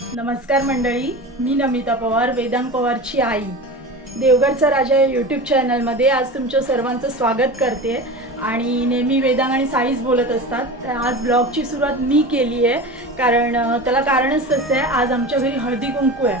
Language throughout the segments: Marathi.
नमस्कार मंडळी, मी नमिता पवार, वेदांग पवारची आई. देवगडचा राजा या यूट्यूब चॅनलमध्ये आज तुमच्या सर्वांचं स्वागत करते. आणि नेहमी वेदांग आणि साईच बोलत असतात, तर आज ब्लॉगची सुरुवात मी केली आहे. कारण त्याला कारणच तसं आहे, आज आमच्या घरी हळदी कुंकू आहे.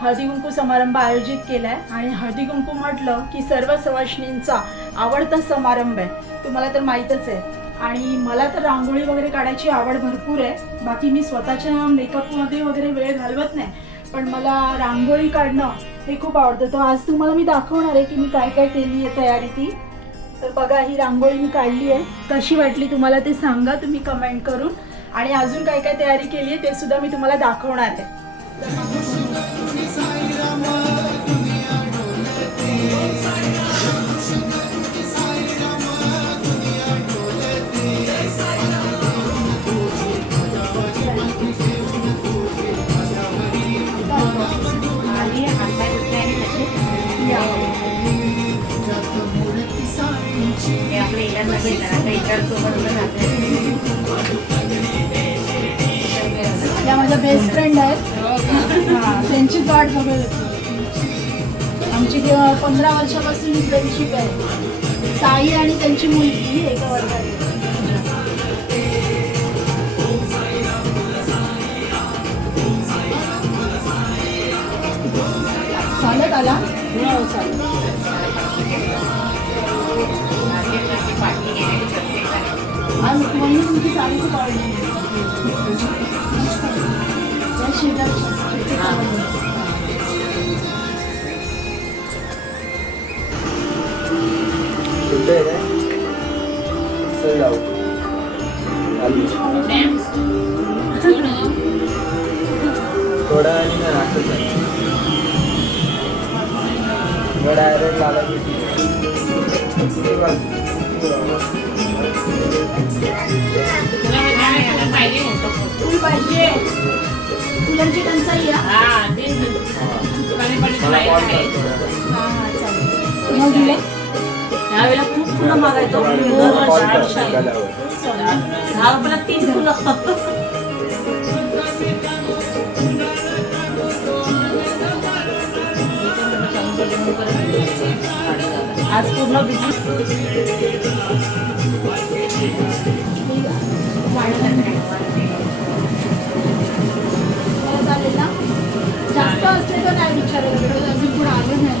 हळदी कुंकू समारंभ आयोजित केला आहे आणि हळदी कुंकू म्हटलं की सर्व सवाष्णींचा आवडता समारंभ आहे, तुम्हाला तर माहीतच आहे. आणि मला तर रांगोळी वगैरे काढायची आवड भरपूर आहे. बाकी मी स्वतःच्या मेकअपमध्ये वगैरे वेळ घालवत नाही, पण मला रांगोळी काढणं हे खूप आवडतं. तर आज तुम्हाला मी दाखवणार आहे की मी काय काय केली आहे तयारी ती. तर बघा, ही रांगोळी मी काढली आहे. कशी वाटली तुम्हाला ते सांगा तुम्ही कमेंट करून. आणि अजून काय काय तयारी केली आहे ते सुद्धा मी तुम्हाला दाखवणार आहे. त्या माझ्या बेस्ट फ्रेंड आहेत, त्यांचीच वाट बघत होती. आमची 15 वर्षापासून फ्रेंडशिप आहे. साई आणि त्यांची मुलगी एका वर्गात. चालत आला चालत. आज म्हणून तुमची साडीची पावली थोडा डायरेक्ट आला फुल पाहिजे. फुलांची टंचाई यावेळेला खूप फुलं मागायचो. 10 रुपयाला 3 फुलं. आज पूर्ण बिझी चालेल ना. जास्त असले तर नाही विचारायला, अजून पुढे आलं नाही.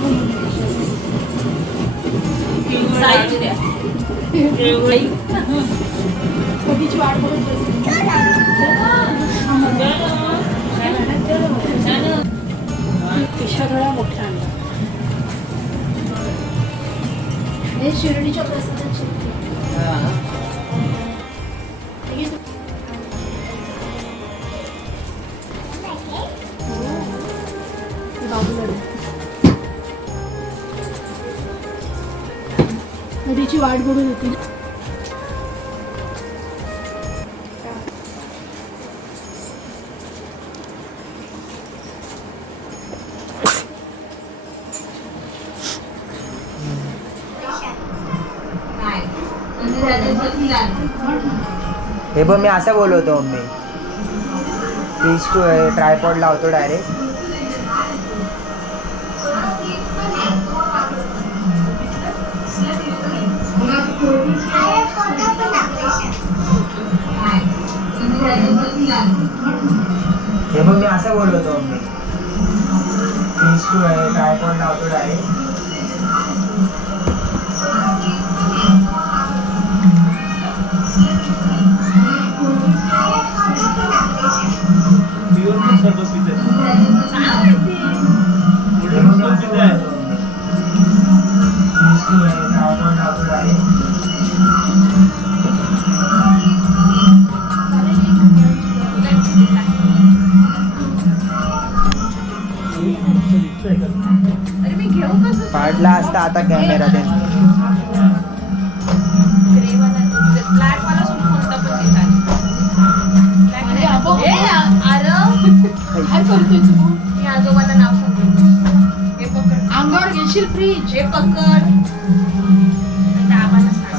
कधीची वाट बघत पिशागळा मोठा आणला. हे शिर्डीच्या प्रसिद्ध कधीची वाट बघत होती. हे पण मी असं बोलवतो मम्मी, फिश टू ट्रायपॉड लावतो डायरेक्ट. हे पण मी असं बोलवतो मम्मी, फिश टू ट्रायपॉड लावतो डायरेक्ट. पाडला असता आता कॅमेरा आजोबांना नाव सांगतो. अंगावर घेशील फ्रीज हे पकड.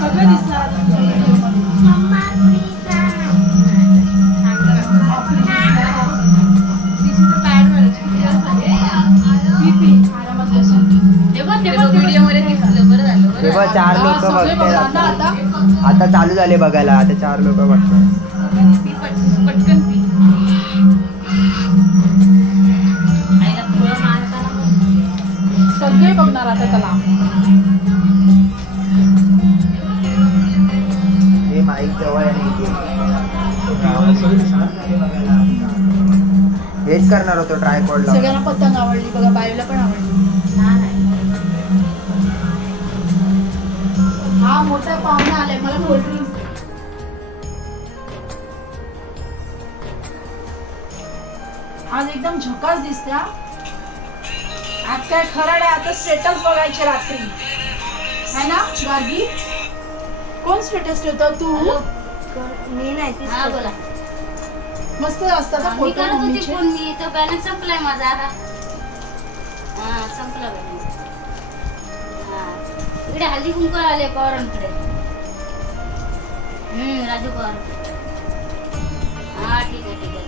सगळं दिसणार. आता 4 लोक सगळे बघणार ना बघतात आता. आता चालू झाले बघायला आता 4 लोक बघतात पटकन पी आईला थोडं मारताना सगळे बघणार आता त्याला. हे माईक जवळ आहे हेच करणार होतो ट्रायपॉडला. सगळ्यांना पतंग आवडली बघा, बाईला पण आवडली. छान आहे. हा मोठा पाहुणा आलाय, मला कोल्ड्रिंक. आज एकदम झकास दिसते हा. आज काय खरं आहे, आता स्टेटस बघायचे रात्री है ना गार्गी? कोण स्टेटस ठेवतो तू? मी नाही ती हा बोला. मस्त असतात मी फोटो करत होती मम्मीचे. फोन, मी तो बॅलन्स संपलाय माझा आता. हा संपला बॅलन्स. हा इकडे हल्दी कुंकू आले पवारांकडे. राजू पवार. हा ठीक आहे चालेल.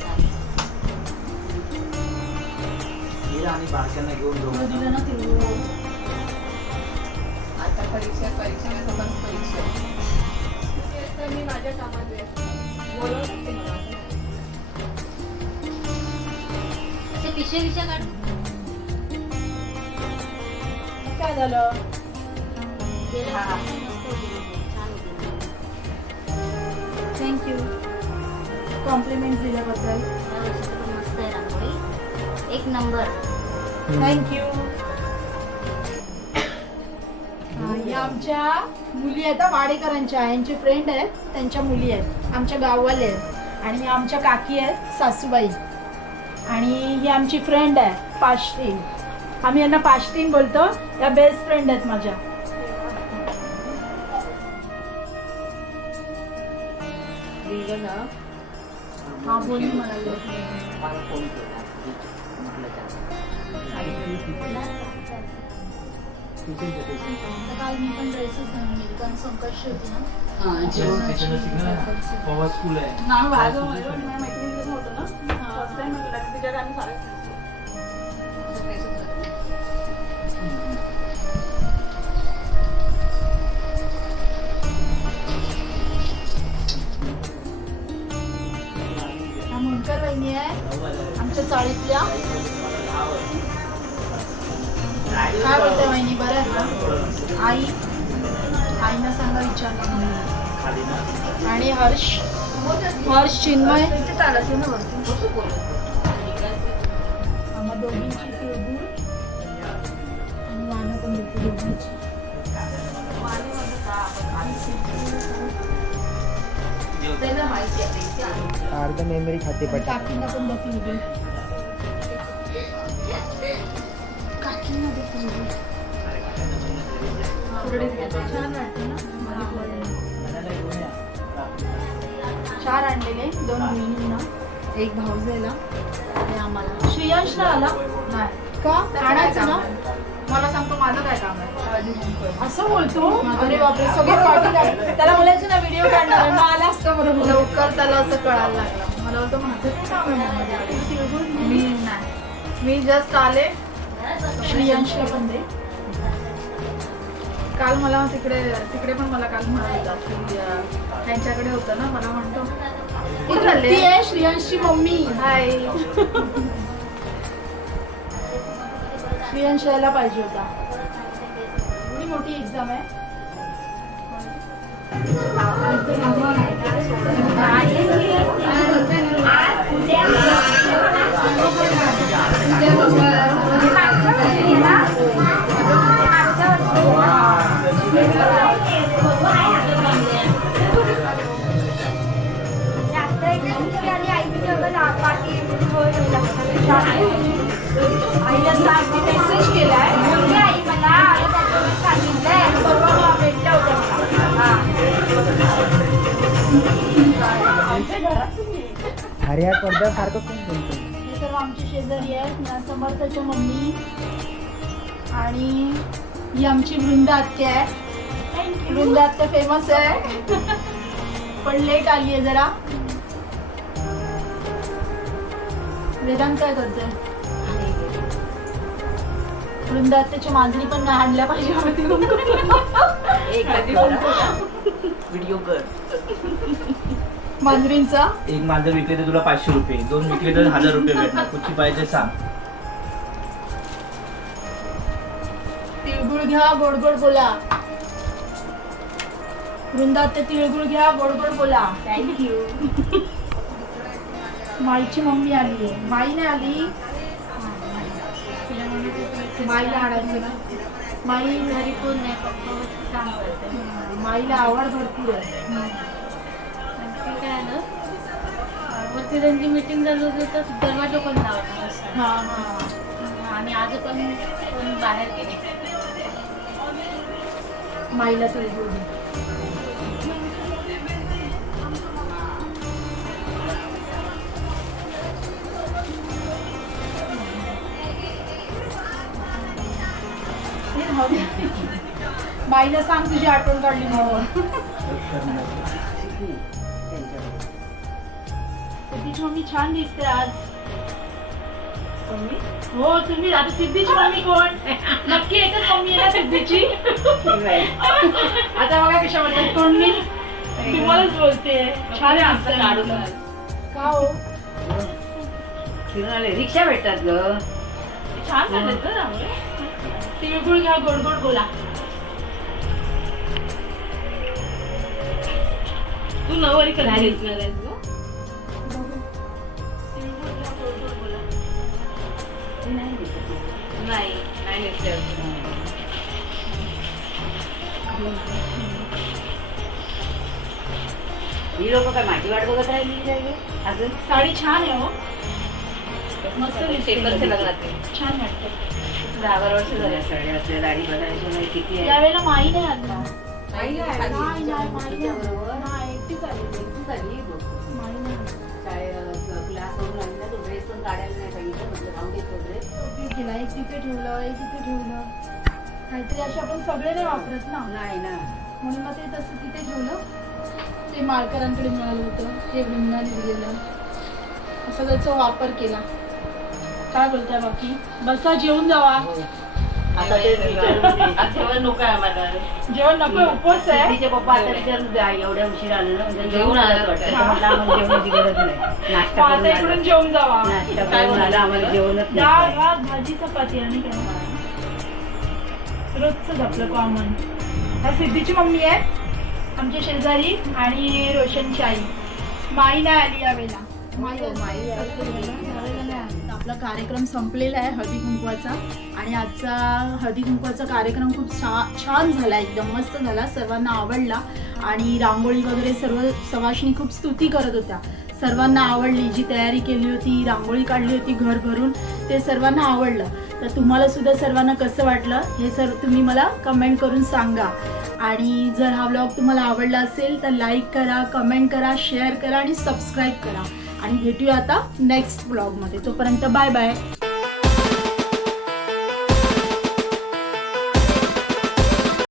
तुला दिलं ना ते. आता परीक्षा सोबत परीक्षा मी माझ्या कामात बोलवत असते मला. असे पिशव्या काढ. काय झालं? गेल्या हा. वर्षी मस्त होती, छान होती. थँक्यू कॉम्प्लिमेंट दिल्याबद्दल. या वर्षीचं पण मस्त आहे रांगोळी, एक नंबर. थँक्यू. या आमच्या मुली आहेत वाडेकरांच्या, यांचे फ्रेंड आहेत, त्यांच्या मुली आहेत, आमच्या गाववाले आहेत. आणि ह्या आमच्या काकी आहेत सासूबाई. आणि ही आमची फ्रेंड आहे पाष्टीन. आम्ही यांना पाष्टीन बोलतो. या बेस्ट फ्रेंड आहेत माझ्या. हा बोलली मला. काल मी पण ड्रेसेस घेऊन गेली कारण संकष्टी होती ना. स्कूल आहे नाही माझं माझ्या मैत्रिणीकडे होतं ना. फर्स्ट टाइम तिच्याकडे आम्ही सारे मुंडकर बहिणी आहे आमच्या चाळीतल्या. काय बोलते वहिनी, बरं आहे का? आईना सांगा विचारलं. आणि हर्ष चिन्मय आम्हा दोघींची तिळगुळ आणि वाणं पण देते दोघींची. अर्ध मेमरी खाते पट. काकींना पण देते तिळगुळ. काकींना देते तिळगुळ. छान वाटतं ना. चार आणलेले, 2 बहिणींना, 1 भाऊजेला आणि आम्हाला. श्रेयांशला आला नाही का? आणायचं ना. मला सांगतो माझं काय काम आहे. असं बोलतो. अरे बापरे, सगळे पाठी काढ. त्याला बोलायचं ना व्हिडिओ काढणार आहे. मग आला असतं बरोबर. लवकर त्याला असं कळायला लागलं. मला होतं माझं काय काम आहे. मी नाही, मी जस्ट आले. श्रेयांशला पण दे. काल मला तिकडे पण मला काल म्हणाला की त्यांच्याकडे होतं ना. मला म्हणतो कुठे चालले? ती आहे श्रेयांशची मम्मी. हाय. श्रेयांश यायला पाहिजे होता. एवढी मोठी एक्झाम आहे. आईला सांग, मी मेसेज केलाय. आई मला सांगितलंय परवा भेटल्या होत्या मला. आमच्या घरात तुम्ही. अरे या पडद्यासारखं कोण बोलतो? हे सर्व आमचे शेजारी आहेत. ना समर्थच्या मम्मी आणि ही आमची वृंदा आत्या आहे. वृंदा आत्या फेमस आहे पण लेट आली आहे जरा. वेदांत काय करते? वृंदा आत्याची मांजरी पण नाही आणल्या पाहिजे होती. व्हिडिओ कर. मांजरींचा एक मांजर विकले तर तुला 500 रुपये, 2 विकले तर 1000 रुपये भेटणार. कुठची पाहिजे सांग. तिळगुळ घ्या गोड गोड बोला. वृंदात ते तिळगुळ घ्या गोड गोड बोला. थँक्यू. माईची मम्मी आली आहे. माई नाही आली. माईला आणायचं ना. माई घरी कोण नाही, पप्पा काम करते. माईला आवड भरपूर आहे. ते काय आलं, वरती त्यांची मीटिंग झाली होती तर दरवाजा पण लावला असता. हा हा. आणि आज पण कोण बाहेर गेले. माईला तिळगुळ घे. माईला सांग तुझी आठवण काढली म्हणून. सिद्धीची मम्मी छान दिसते आज. हो तुम्ही आता सिद्धीची मम्मी कोण? नक्की एकच मम्मी आहे ना सिद्धीची. आता बघा कशा म्हणतात कोण मी तुम्हालाच बोलते. छान दिसते का हो? रिक्षा भेटतात ग. छान झालं तर त्यामुळे. तिळगुळ घ्या गोड गोड बोला. तू नवरी कधी घेतणार आहेस ग? तिळगुळ घ्या गोड गोड बोला. नाही नाही घेतले. ही लोक काय माझी वाट बघत राहिली अजून. साडी छान आहे हो. मस्त दिसते. पेपरचे लग्नात छान वाटतं. 10 वर्ष झाल्या साड्या असल्या दाढी बनायची नाही किती आहे. यावेळेला माई नाही आला. नाही नाही, नाही, माई नाही. बरोबर नाही, एकटीच आली. झाली माई नाही आली. क्लास करून आणला तो ड्रेस पण काढायला नाही सांगितलं. म्हटलं राहून घेतो ड्रेस. एक केला, एक तिथे ठेवलं, एक तिथे ठेवलं. काहीतरी असे आपण सगळे नाही वापरत ना, नाही ना. म्हणून मग ते तसं तिथे ठेवलं. ते माळकरांकडे मिळालं होतं, ते वृंदाने दिलेलं. असं त्याचा वापर केला. काय बोलताय बाकी? बसा जेवून जावा. आता ते जेवण नको आहे आम्हाला. जेवण नको, उपवास आहे. तिचे पप्पा आता विचारून द्या एवढ्या उशीर आले ना म्हणजे जेवण आलं वाटतं. म्हटलं आम्हाला जेवणाची गरज नाही. नाश्ता मग आता करून इकडून आलं. जेवून जावा. नाश्ता करून आलं आम्हाला जेवणच डाळ नाही. भात भाजी चपाती आणि काय रोजच आपलं कॉमन. हा सिद्धीची मम्मी आहे आमच्या शेजारी आणि रोशनची आई. माई नाही आली यावेळेला. आपला कार्यक्रम संपलेला आहे हळदी कुंकवाचा. आणि आजचा हळदी कुंकवाचा कार्यक्रम खूप छान झाला, एकदम मस्त झाला. सर्वांना आवडला. आणि रांगोळी वगैरे सर्व सवाष्णी खूप स्तुती करत होत्या. सर्वांना आवडली. जी तयारी केली होती, रांगोळी काढली होती घर भरून, ते सर्वांना आवडलं. तर तुम्हाला सुद्धा सर्वांना कसं वाटलं हे तुम्ही मला कमेंट करून सांगा. आणि जर हा व्लॉग तुम्हाला आवडला असेल तर लाईक करा, कमेंट करा, शेअर करा आणि सबस्क्राईब करा. आणि भेटूया आता नेक्स्ट व्लॉगमध्ये. तोपर्यंत बाय बाय.